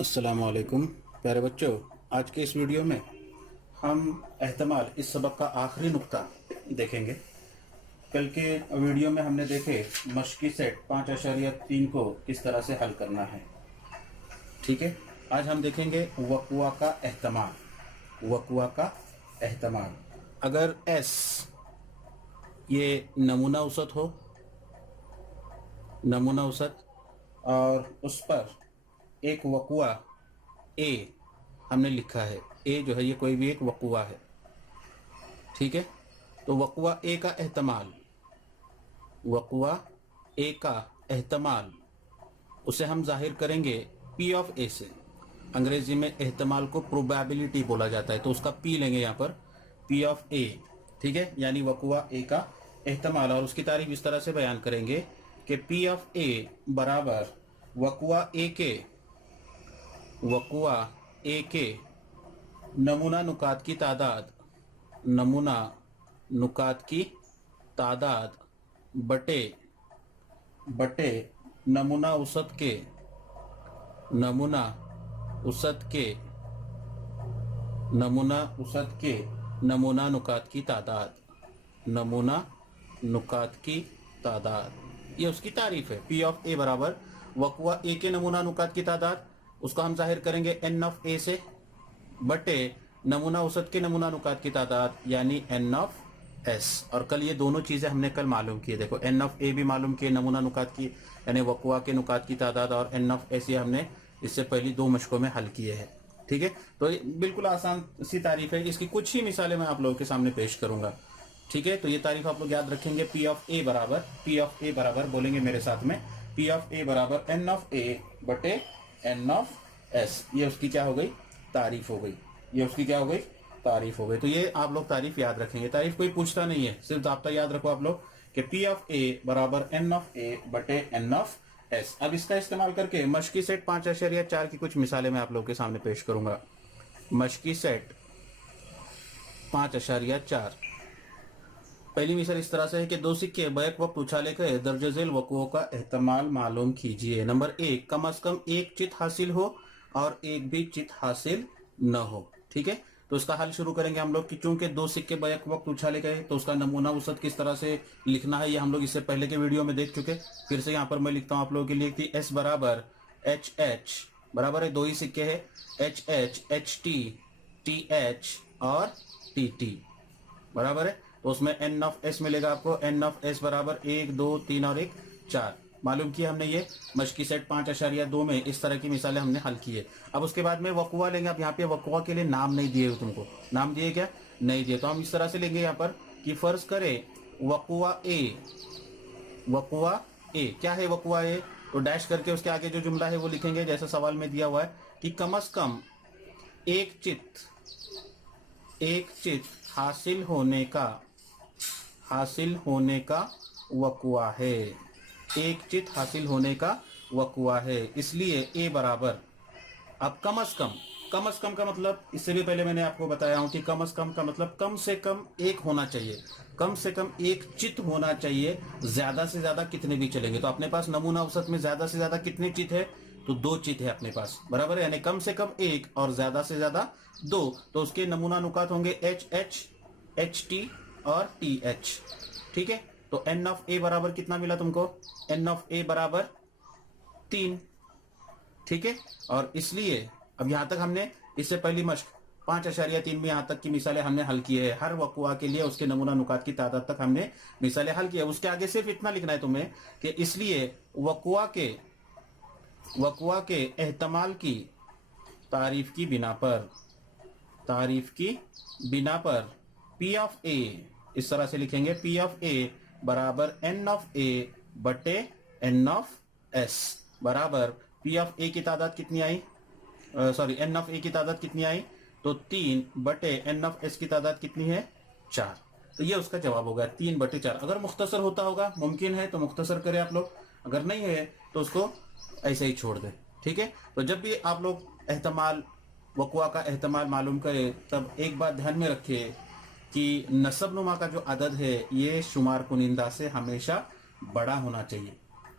अस्सलाम वालेकुम प्यारे बच्चों। आज के इस वीडियो में हम एहतमाल इस सबक का आखिरी नुक्ता देखेंगे। कल के वीडियो में हमने देखे मश्की सेट 5.3 को किस तरह से हल करना है। ठीक है, आज हम देखेंगे वक़्वा का एहतमाल। वक़्वा का एहतमाल, अगर एस ये नमूना औसत हो, नमूना औसत, और उस पर एक वक़्वा ए हमने लिखा है। ए जो है ये कोई भी एक वक़्वा है। ठीक है, तो वक़्वा ए का एहतमाल, वक़्वा ए का एहतमाल उसे हम जाहिर करेंगे पी ऑफ ए से। अंग्रेजी में एहतमाल को प्रोबेबिलिटी बोला जाता है, तो उसका पी लेंगे यहाँ पर, पी ऑफ ए। ठीक है, यानी वक़्वा ए का एहतमाल, और उसकी तारीफ इस तरह से बयान करेंगे कि पी ऑफ ए बराबर वक़्वा ए के, वक़्वा ए के नमूना नुकात की तादाद, नमूना नुकात की तादाद बटे नमूना औसत के, नमूना औसत के, नमूना औसत के नमूना नुकात की तादाद, नमूना नुकात की तादाद। ये उसकी तारीफ है। पी ऑफ ए बराबर वक़्वा ए के नमूना नुकात की तादाद, उसको हम जाहिर करेंगे एन ऑफ ए से, बटे नमूना औसत के नमूना नुकात की तादाद यानी एन ऑफ एस। और कल ये दोनों चीजें हमने कल मालूम की है। देखो, एन ऑफ ए भी मालूम किए, नमूना नुकात की यानी वक़्वा के नुकात की तादाद, और एन ऑफ एस ये हमने इससे पहली दो मशकों में हल किए हैं। ठीक है, तो बिल्कुल आसान सी तारीफ है। इसकी कुछ ही मिसालें मैं आप लोगों के सामने पेश करूंगा। ठीक है, तो ये तारीफ आप लोग याद रखेंगे। पी ऑफ ए बराबर, पी ऑफ ए बराबर बोलेंगे मेरे साथ में, पी ऑफ ए बराबर एन ऑफ ए बटे एन ऑफ एस। ये उसकी क्या हो गई? तारीफ हो गई। ये उसकी क्या हो गई? तारीफ हो गई। तो ये आप लोग तारीफ याद रखेंगे। तारीफ कोई पूछता नहीं है, सिर्फ दाब्ता याद रखो आप लोग कि पी ऑफ ए बराबर एन ऑफ ए बटे एन ऑफ एस। अब इसका इस्तेमाल करके मश्की सेट 5.4 की कुछ मिसालें मैं आप लोग के सामने पेश करूंगा। मश्की सेट 5.4, पहली मिसाल इस तरह से है कि दो सिक्के बैक वक्त उछाले गए, दर्ज झेल वक़्वों का एहतमाल मालूम कीजिए। नंबर 1, कम से कम एक चित हासिल हो और एक भी चित हासिल न हो। ठीक है, तो इसका हल शुरू करेंगे हम लोग कि चूंकि दो सिक्के बैक वक्त उछाले गए, तो उसका नमूना औसत किस तरह से लिखना है ये हम लोग इससे पहले के वीडियो में देख चुके। फिर से यहाँ पर मैं लिखता हूँ आप लोगों के लिए कि एस बराबर एच एच, बराबर है दो ही सिक्के है, H H, H T, T H और टी टी, बराबर है। तो उसमें एन ऑफ एस मिलेगा आपको। एन ऑफ एस बराबर 1, 2, 3 और 1, 4 मालूम किया हमने। ये मश्की सेट 5.2 में इस तरह की मिसालें हमने हल की है। अब उसके बाद में वक़्वा लेंगे। अब यहाँ पे वक़्वा के लिए नाम नहीं दिए, तुमको नाम दिए क्या? नहीं दिए। तो हम इस तरह से लेंगे यहाँ पर कि फर्ज करें वक़्वा ए, वक़्वा ए क्या है? वक़्वा ए तो डैश करके उसके आगे जो जुमला है वो लिखेंगे जैसा सवाल में दिया हुआ है कि कम से कम एक चित हासिल होने का वक़्वा है, एक चित हासिल होने का वक़्वा है। इसलिए ए बराबर, अब कम से कम का मतलब, इससे भी पहले मैंने आपको बताया हूं कि कम से कम का मतलब कम से कम एक होना चाहिए, कम से कम एक चित होना चाहिए। ज्यादा से ज्यादा कितने भी चलेंगे। तो अपने पास नमूना औसत में ज्यादा से ज्यादा कितने चित है? तो 2 चित है अपने पास, बराबर है। यानी कम से कम एक और ज्यादा से ज्यादा 2। तो उसके नमूना नुकात होंगे एच एच, एच टी और टी एच। ठीक है, तो एन ऑफ ए बराबर कितना मिला तुमको? एन ऑफ ए बराबर 3। ठीक है, और इसलिए अब यहां तक हमने इससे पहली मश्क 5.3 में यहां तक की मिसालें हमने हल की है। हर वक़्वा के लिए उसके नमूना नुकात की तादाद तक हमने मिसालें हल की है। उसके आगे सिर्फ इतना लिखना है तुम्हें कि इसलिए वक़्वा के एहतमाल की तारीफ की बिना पर पी ऑफ ए, इस तरह से लिखेंगे, पी ऑफ ए बराबर एन ऑफ ए बटे एन ऑफ एस, बराबर पी ऑफ ए की तादाद कितनी आई? एन ऑफ ए की तादाद कितनी आई? तो 3 बटे एन ऑफ एस की तादाद कितनी है? 4। तो ये उसका जवाब होगा 3 बटे 4। अगर मुख्तसर होता होगा, मुमकिन है तो मुख्तसर करें आप लोग, अगर नहीं है तो उसको ऐसे ही छोड़ दें। ठीक है, तो जब भी आप लोग एहतमाल, वक़्वा का एहतमाल मालूम करें, तब एक बात ध्यान में रखिए कि नसब नुमा का जो अदद है ये शुमार कुनिंदा से हमेशा बड़ा होना चाहिए।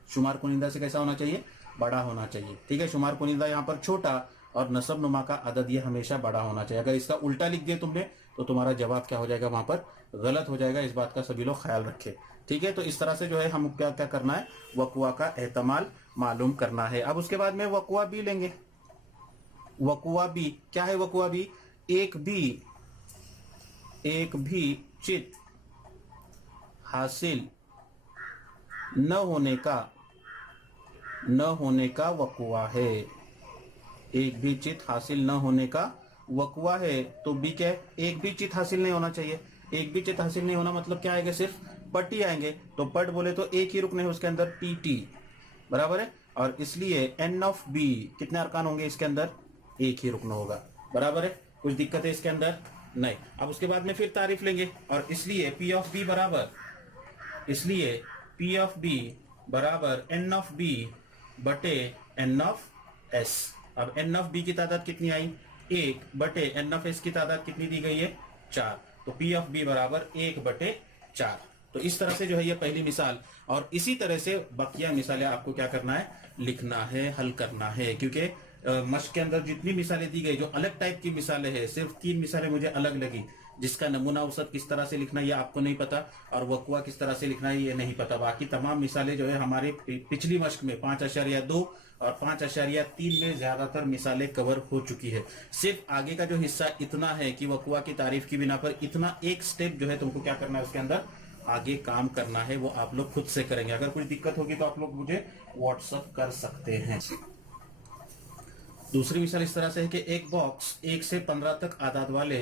शुमार कुनिंदा से कैसा होना चाहिए? बड़ा होना चाहिए। ठीक है, शुमार कुनिंदा यहाँ पर छोटा और नसब नुमा का अदद ये हमेशा बड़ा होना चाहिए। अगर इसका उल्टा लिख दिया तुमने तो तुम्हारा जवाब क्या हो जाएगा, वहां पर गलत हो जाएगा। इस बात का सभी लोग ख्याल रखें। ठीक है, तो इस तरह से जो है हम क्या क्या करना है, वकुआ का एहतमाल मालूम करना है। अब उसके बाद में वकुआ बी लेंगे। वकुआ बी क्या है? वकुआ बी एक भी चित हासिल न होने का वकुआ है। एक भी चित हासिल न होने का वकुआ है। तो बी क्या है? एक भी चित हासिल नहीं होना चाहिए। एक भी चित हासिल नहीं होना मतलब क्या आएगा? सिर्फ पट ही आएंगे। तो पट बोले तो एक ही रुकने है उसके अंदर, टी टी बराबर है। और इसलिए एन ऑफ बी कितने अरकान होंगे इसके अंदर? एक ही रुकना होगा। बराबर है, कुछ दिक्कत है इसके अंदर? नहीं। अब उसके बाद में फिर तारीफ लेंगे और इसलिए पी ऑफ बी बराबर एन ऑफ बी बटे एन ऑफ एस। अब एन ऑफ बी की तादाद कितनी आई? 1 बटे एन ऑफ एस की तादाद कितनी दी गई है? 4। तो पी ऑफ बी बराबर 1 बटे 4। तो इस तरह से जो है ये पहली मिसाल, और इसी तरह से बकिया मिसालें आपको क्या करना है? लिखना है, हल करना है। क्योंकि मश्क के अंदर जितनी मिसालें दी गई, जो अलग टाइप की मिसालें हैं, सिर्फ 3 मिसालें मुझे अलग लगी। जिसका नमूना औसत किस तरह से लिखना है ये आपको नहीं पता, और वकुआ किस तरह से लिखना है ये नहीं पता। बाकी तमाम मिसालें जो है हमारे पिछली मश्क में 5.2 और 5.3 में ज्यादातर मिसालें कवर हो चुकी है। सिर्फ आगे का जो हिस्सा इतना है कि वकुआ की तारीफ की बिना पर इतना एक स्टेप जो है तुमको क्या करना है, उसके अंदर आगे काम करना है, वो आप लोग खुद से करेंगे। अगर कोई दिक्कत होगी तो आप लोग मुझे व्हाट्सएप कर सकते हैं। दूसरी मिसाल इस तरह से है कि एक बॉक्स 1 से 15 तक आदाद वाले,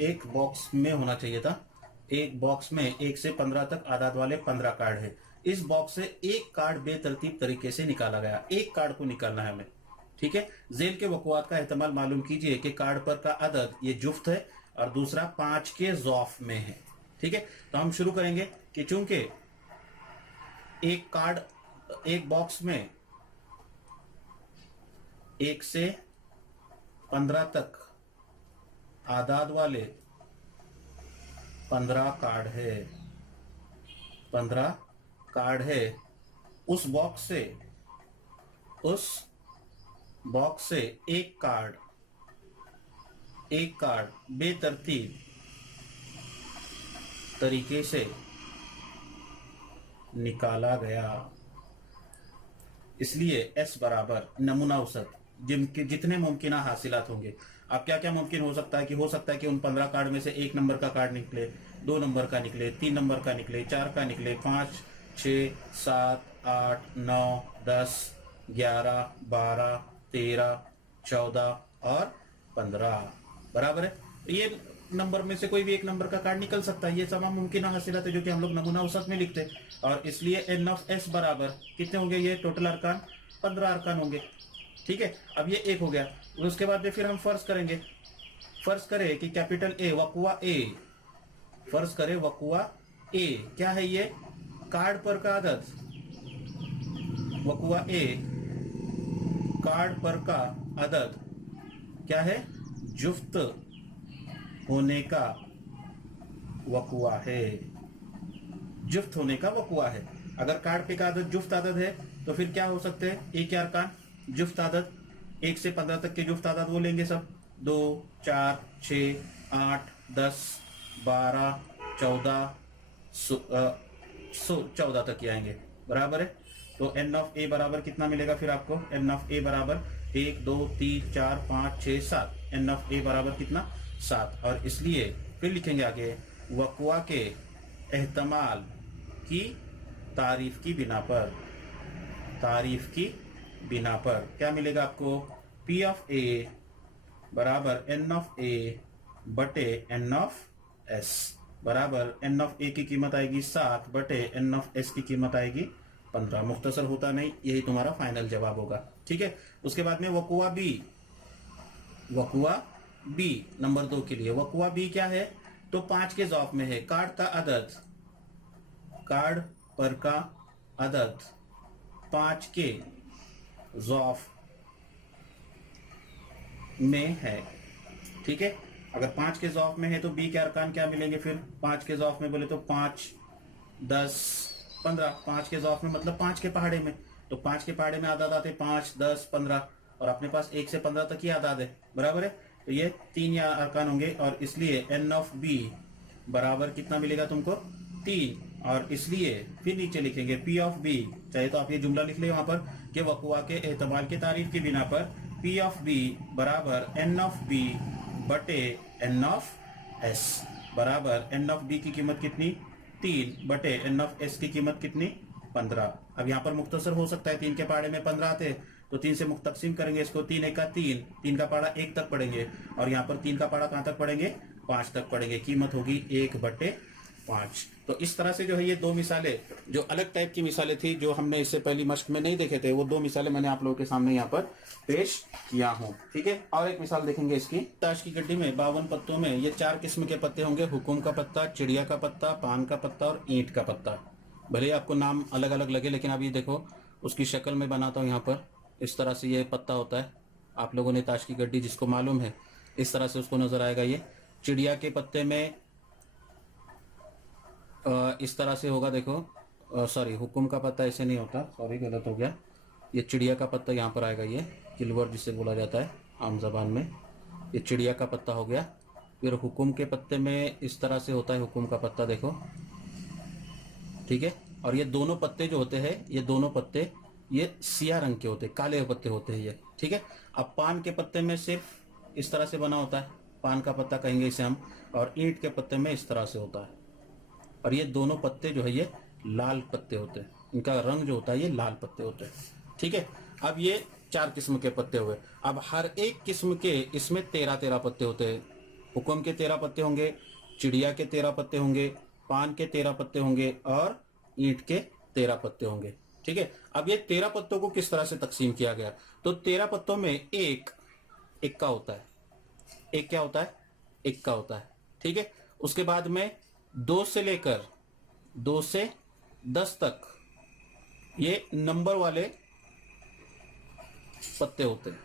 एक बॉक्स में होना चाहिए था, एक बॉक्स में 1 से 15 तक आदाद वाले 15 कार्ड है। इस बॉक्स से एक कार्ड बेतरतीब तरीके से निकाला गया। एक कार्ड को निकालना है हमें। ठीक है, जेल के वकुआत का एहतमाल मालूम कीजिए कि कार्ड पर का अदद ये जुफ्त है और दूसरा 5 के ज़ौफ में है। ठीक है, तो हम शुरू करेंगे कि चूंकि एक कार्ड, एक बॉक्स में 1 से 15 तक आदाद वाले 15 कार्ड है, 15 कार्ड है। उस बॉक्स से एक कार्ड बेतरतीब तरीके से निकाला गया। इसलिए एस बराबर नमूना औसत, जिनके जितने मुमकिन हासिलात होंगे। अब क्या क्या मुमकिन हो सकता है कि उन 15 कार्ड में से 1 नंबर का कार्ड निकले, 2 नंबर का निकले, 3 नंबर का निकले, 4 का निकले, 5, 6, 7, 8, 9, 10, 11, 12, 13, 14 और 15 बराबर है। ये नंबर में से कोई भी एक नंबर का कार्ड निकल सकता है। ये तमाम मुमकिन हासिलात है जो कि हम लोग नमूना औसत में लिखते हैं। और इसलिए एन ऑफ एस बराबर कितने होंगे? ये टोटल अरकान 15 अरकान होंगे। ठीक है, अब ये एक हो गया। उसके बाद फिर हम फर्ज करेंगे, फर्ज करें कि कैपिटल ए वकुआ ए, फर्ज करें वकुआ ए क्या है? ये कार्ड पर का अदद, वकुआ ए कार्ड पर का अदद क्या है? जुफ्त होने का वकुआ है। जुफ्त होने का वकुआ है। अगर कार्ड पे का आदत जुफ्त आदत है तो फिर क्या हो सकते हैं? एक के अरकान जुफ्त आदत, 1 से 15 तक के जुफ्त आदत वो लेंगे सब, 2, 4, 6, 8, 10, 12, 14, 14 तक ही आएंगे। बराबर है। तो एन ऑफ ए बराबर कितना मिलेगा फिर आपको? एन ऑफ ए बराबर 1, 2, 3, 4, 5, 6, 7। एन ऑफ ए बराबर कितना? 7। और इसलिए फिर लिखेंगे आगे वकुआ के एहतमाल की तारीफ की बिना पर क्या मिलेगा आपको? पी ऑफ ए बराबर एन ऑफ ए बटे एन ऑफ एस बराबर एन ऑफ ए की कीमत आएगी 7 बटे एन ऑफ एस की कीमत आएगी 15। मुख्तसर होता नहीं, यही तुम्हारा फाइनल जवाब होगा। ठीक है, उसके बाद में वकुआ बी नंबर 2 के लिए वकुआ बी क्या है? तो 5 के ज़ौफ में है। कार्ड पर का अदद 5 के ज़ौफ में है। ठीक है, अगर 5 के ज़ौफ में है तो बी के अरकान क्या मिलेंगे फिर? 5 के ज़ौफ में बोले तो 5, 10, 15। 5 के ज़ौफ में मतलब 5 के पहाड़े में। तो 5 के पहाड़े में आदाद आते 5, 10, 15 और अपने पास 1 से 15 तक ही आदाद है, बराबर है। तो ये 3 यहाँ अरकान होंगे और इसलिए n ऑफ b बराबर कितना मिलेगा तुमको 3 और इसलिए फिर नीचे लिखेंगे p ऑफ b। चाहे तो आप ये जुमला लिख ले वहां पर कि वक़्वा के एहतमाल की तारीफ की बिना पर p ऑफ b बराबर n ऑफ b बटे n ऑफ s बराबर n ऑफ b की कीमत कितनी 3 बटे n ऑफ s की कीमत कितनी 15। अब यहाँ पर मुख्तसर हो सकता है 3 के पहाड़े में 15 आते तो 3 से तकसीम करेंगे इसको, 3 1 का 3 का पहाड़ा 1 तक पढ़ेंगे और यहाँ पर 3 का पहाड़ा कहाँ तक पढ़ेंगे 5 तक पढ़ेंगे, कीमत होगी 1/5। तो इस तरह से जो है ये दो मिसालें, जो अलग टाइप की मिसालें थी जो हमने इससे पहली मश्क में नहीं देखे थे, वो दो मिसालें मैंने आप लोगों के सामने यहाँ पर पेश किया हूँ। ठीक है, और एक मिसाल देखेंगे इसकी। ताश की गड्डी में 52 पत्तों में ये 4 किस्म के पत्ते होंगे, हुकुम का पत्ता, चिड़िया का पत्ता, पान का पत्ता और ईंट का पत्ता। भले आपको नाम अलग अलग लगे लेकिन अब ये देखो उसकी शक्ल में बनाता हूँ। यहाँ पर इस तरह से ये पत्ता होता है, आप लोगों ने ताश की गड्डी जिसको मालूम है इस तरह से उसको नजर आएगा। ये चिड़िया के पत्ते में इस तरह से होगा, देखो सॉरी हुकुम का पत्ता ऐसे नहीं होता, सॉरी गलत हो गया। ये चिड़िया का पत्ता यहाँ पर आएगा, ये किलवर जिसे बोला जाता है आम जबान में, ये चिड़िया का पत्ता हो गया। फिर हुकुम के पत्ते में इस तरह से होता है हुकुम का पत्ता, देखो ठीक है। और ये दोनों पत्ते जो होते हैं, ये दोनों पत्ते ये सिया रंग के होते हैं, काले पत्ते होते हैं ये, ठीक है। अब पान के पत्ते में सिर्फ इस तरह से बना होता है, पान का पत्ता कहेंगे इसे हम, और ईंट के पत्ते में इस तरह से होता है। और ये दोनों पत्ते जो है ये लाल पत्ते होते हैं, इनका रंग जो होता है ये लाल पत्ते होते हैं, ठीक है। अब ये 4 किस्म के पत्ते हुए। अब हर एक किस्म के इसमें 13-13 पत्ते होते हैं। हुक्म के 13 पत्ते होंगे, चिड़िया के 13 पत्ते होंगे, पान के 13 पत्ते होंगे और ईंट के 13 पत्ते होंगे, ठीक है। अब ये 13 पत्तों को किस तरह से तकसीम किया गया, तो 13 पत्तों में एक इक्का होता है, एक क्या होता है, इक्का होता है, ठीक है। उसके बाद में 2 से लेकर 2 से 10 तक ये नंबर वाले पत्ते होते हैं,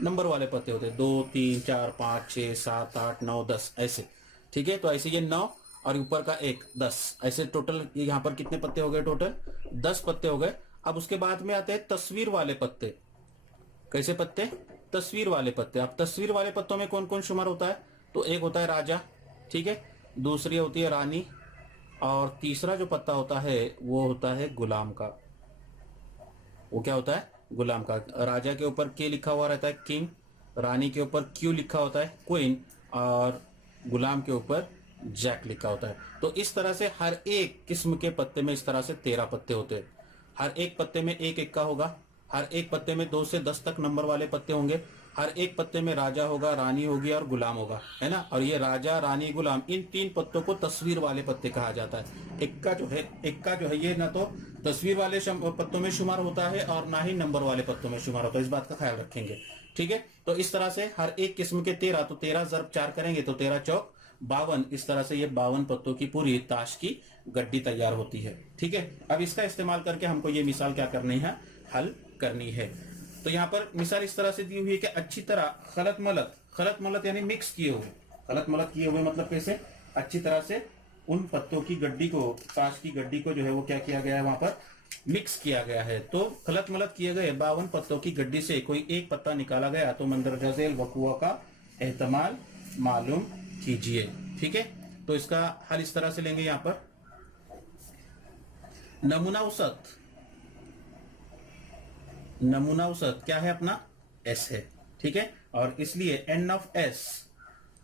नंबर वाले पत्ते होते हैं, 2 3 4 5 6 7 8 9 10 ऐसे, ठीक है। तो ऐसे ये 9 और ऊपर का 1 10, ऐसे टोटल यहाँ पर कितने पत्ते हो गए, टोटल 10 पत्ते हो गए। अब उसके बाद में आते हैं तस्वीर वाले पत्ते। कैसे पत्ते, तस्वीर वाले पत्ते। अब तस्वीर वाले पत्तों में कौन कौन शुमार होता है, तो एक होता है राजा, ठीक है, दूसरी होती है रानी और तीसरा जो पत्ता होता है वो होता है गुलाम का। वो क्या होता है, गुलाम का। राजा के ऊपर के लिखा हुआ रहता है किंग, रानी के ऊपर क्यू लिखा होता है क्वीन और गुलाम के ऊपर जैक लिखा होता है। तो इस तरह से हर एक किस्म के पत्ते में इस तरह से 13 पत्ते होते हैं। हर एक पत्ते में एक इक्का होगा, हर एक पत्ते में 2 से 10 तक नंबर वाले पत्ते होंगे, हर एक पत्ते में राजा होगा, रानी होगी और गुलाम होगा, है ना। और ये राजा, रानी, गुलाम, इन 3 पत्तों को तस्वीर वाले पत्ते कहा जाता है। इक्का जो है ये ना तो तस्वीर वाले पत्तों में शुमार होता है और ना ही नंबर वाले पत्तों में शुमार होता है, इस बात का ख्याल रखेंगे, ठीक है। तो इस तरह से हर एक किस्म के 13, तो 13 ज़रब 4 करेंगे तो 13 चौक 52, इस तरह से ये 52 पत्तों की पूरी ताश की गड्डी तैयार होती है, ठीक है। अब इसका इस्तेमाल करके हमको ये मिसाल क्या करनी है, हल करनी है। तो यहाँ पर मिसाल इस तरह से दी हुई है कि अच्छी तरह खलत मलत यानी मिक्स किए हुए, खलत मलत किए हुए मतलब कैसे, अच्छी तरह से उन पत्तों की गड्डी को, ताश की गड्डी को जो है वो क्या किया गया है, वहां पर मिक्स किया गया है। तो खलत मलत किए गए 52 पत्तों की गड्डी से कोई एक पत्ता निकाला गया तो मंदरजा झेल वक़्वा का एहतमाल मालूम कीजिए, ठीक है। तो इसका हल इस तरह से लेंगे, यहाँ पर नमूना औसत क्या है अपना, एस है, ठीक है। और इसलिए एन ऑफ एस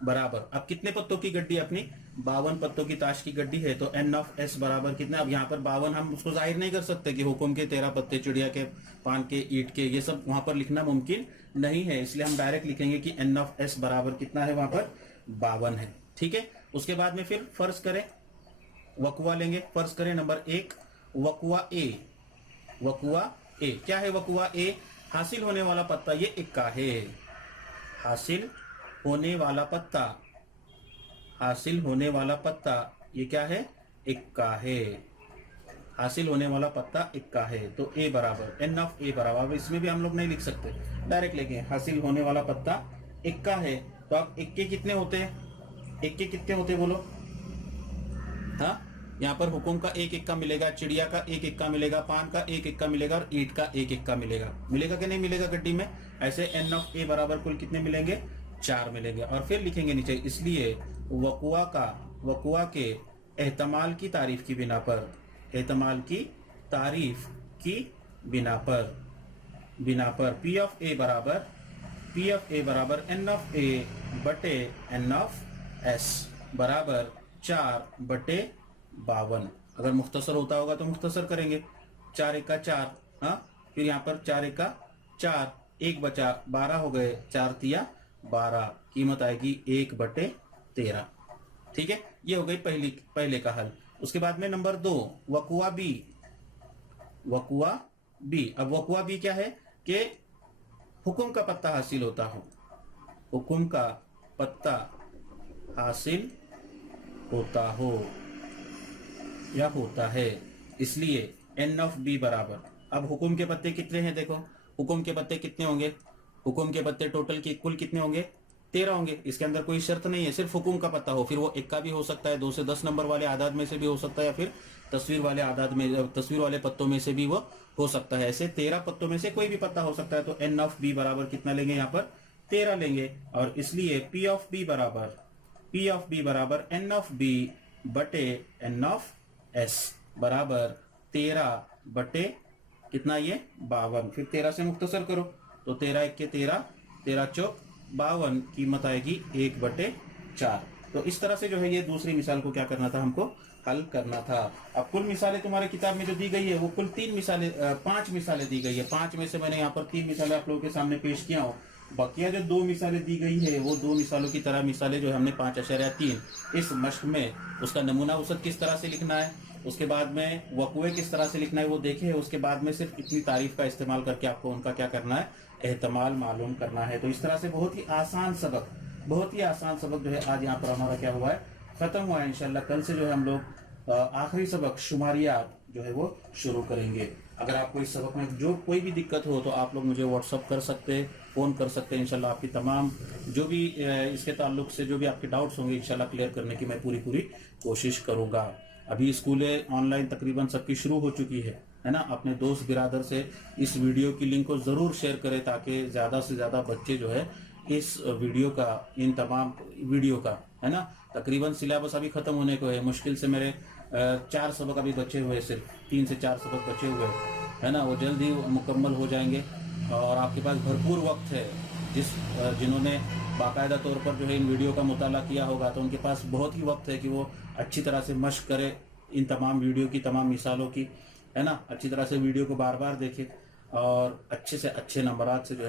बराबर, अब कितने पत्तों की गड्डी अपनी, 52 पत्तों की ताश की गड्डी है, तो एन ऑफ एस बराबर कितना। अब यहाँ पर 52 हम उसको जाहिर नहीं कर सकते कि हुकुम के 13 पत्ते, चिड़िया के, पान के, ईंट के, ये सब वहां पर लिखना मुमकिन नहीं है, इसलिए हम डायरेक्ट लिखेंगे कि एन ऑफ एस बराबर कितना है, वहां पर 52 है, ठीक है। उसके बाद में फिर फर्ज करें, वक़्वा लेंगे, फर्ज करें नंबर 1 वक़्वा ए, क्या है वक़्वा ए, हासिल होने वाला पत्ता ये इक्का है, हासिल होने वाला पत्ता ये क्या है, इक्का है, हासिल होने वाला पत्ता इक्का है। तो ए बराबर एन ऑफ ए बराबर, इसमें भी हम लोग नहीं लिख सकते, डायरेक्ट लेंगे, हासिल होने वाला पत्ता इक्का है। तो अब इक्के कितने होते हैं, इक्के कितने होते हैं बोलो, हाँ यहाँ पर हुकुम का एक इक्का मिलेगा, चिड़िया का एक इक्का मिलेगा, पान का एक इक्का मिलेगा और ईंट का एक इक्का मिलेगा। मिलेगा कि नहीं मिलेगा गड्डी में? ऐसे एन ऑफ ए बराबर कुल कितने मिलेंगे? 4 मिलेंगे। और फिर लिखेंगे नीचे, इसलिए वकुआ के एहतमाल की तारीफ की बिना पर, एहतमाल की तारीफ की बिना पर पी ऑफ ए बराबर एन ऑफ ए बटे एन ऑफ एस बराबर 4/52। अगर मुख्तसर होता होगा तो मुख्तसर करेंगे, 4 एका 4, हाँ, फिर यहाँ पर 4 एका 4, 1 बचा, 12 हो गए, 4 तिया 12, कीमत आएगी 1/13। ठीक है, ये हो गई पहले का हल। उसके बाद में नंबर 2, वकुआ बी। अब वकुआ बी क्या है कि हुकुम का पत्ता हासिल होता हो, हुकुम का पत्ता हासिल होता हो या होता है, इसलिए एन ऑफ बी बराबर, अब हुकुम के पत्ते कितने हैं देखो, हुकुम के पत्ते कितने होंगे, हुकुम के पत्ते टोटल के कुल कितने होंगे? 13 होंगे। इसके अंदर कोई शर्त नहीं है, सिर्फ हुकुम का पत्ता हो, फिर वो इक्का भी हो सकता है, 2 से 10 नंबर वाले आदाद में से भी हो सकता है, या फिर तस्वीर वाले पत्तों में से भी वो हो सकता है। ऐसे 13 पत्तों में से कोई भी पत्ता हो सकता है। तो एन ऑफ बी बराबर कितना लेंगे? यहाँ पर 13 लेंगे। और इसलिए पी ऑफ बी बराबर एन ऑफ बी बटे एन ऑफ एस बराबर 13 बटे कितना? ये 52। फिर 13 से मुख्तसर करो तो 13 1 के 13, 13 चौक 52, कीमत आएगी 1/4। तो इस तरह से जो है ये दूसरी मिसाल को क्या करना था, हमको हल करना था। अब कुल मिसालें तुम्हारे किताब में जो दी गई है वो कुल 5 मिसालें दी गई है। 5 में से मैंने यहाँ पर 3 मिसालें आप लोगों के सामने पेश किया हूँ। बकिया जो 2 मिसालें दी गई है वो 2 मिसालों की तरह मिसालें जो हमने 5.3 इस मश्क में उसका नमूना औसत किस तरह से लिखना है, उसके बाद में वकुए किस तरह से लिखना है वो देखे। उसके बाद में सिर्फ इतनी तारीफ का इस्तेमाल करके आपको उनका क्या करना है, एहतमाल मालूम करना है। तो इस तरह से बहुत ही आसान सबक जो है आज यहाँ पर हमारा क्या हुआ है, खत्म हुआ है। इंशाल्लाह कल से जो है हम लोग आखिरी सबक शुमारियात जो है वो शुरू करेंगे। अगर आपको इस सबक में जो कोई भी दिक्कत हो तो आप लोग मुझे व्हाट्सअप कर सकते हैं, फ़ोन कर सकते हैं। इंशाल्लाह आपकी तमाम जो भी इसके ताल्लुक से जो भी आपके डाउट्स होंगे इंशाल्लाह क्लियर करने की मैं पूरी कोशिश करूँगा। अभी स्कूलें ऑनलाइन तकरीबन सबकी शुरू हो चुकी है ना। अपने दोस्त बिरादर से इस वीडियो की लिंक को ज़रूर शेयर करें ताकि ज़्यादा से ज़्यादा बच्चे जो है इस वीडियो का, इन तमाम वीडियो का, है ना, तकरीबन सिलेबस अभी ख़त्म होने को है। मुश्किल से मेरे 4 सबक अभी बचे हुए, सिर्फ 3 से 4 सबक बचे हुए, है ना, वो जल्द ही मुकम्मल हो जाएंगे। और आपके पास भरपूर वक्त है। जिन्होंने बाकायदा तौर पर जो है इन वीडियो का मुताला किया होगा तो उनके पास बहुत ही वक्त है कि वो अच्छी तरह से मश्क करे इन तमाम वीडियो की, तमाम मिसालों की, है ना। अच्छी तरह से वीडियो को बार बार देखे और अच्छे से अच्छे नंबरात से जो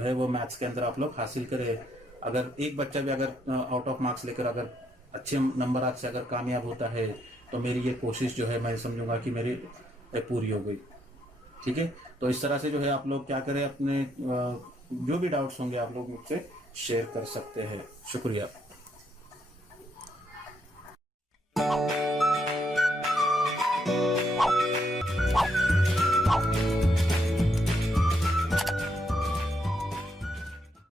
है वो मैथ्स के अंदर आप लोग हासिल करें। अगर एक बच्चा भी अगर आउट ऑफ मार्क्स लेकर अगर अच्छे नंबरात से अगर कामयाब होता है तो मेरी ये कोशिश जो है मैं समझूंगा कि मेरी पूरी हो गई। ठीक है, तो इस तरह से जो है आप लोग क्या करें, अपने जो भी डाउट्स होंगे आप लोग मुझसे शेयर कर सकते हैं। शुक्रिया।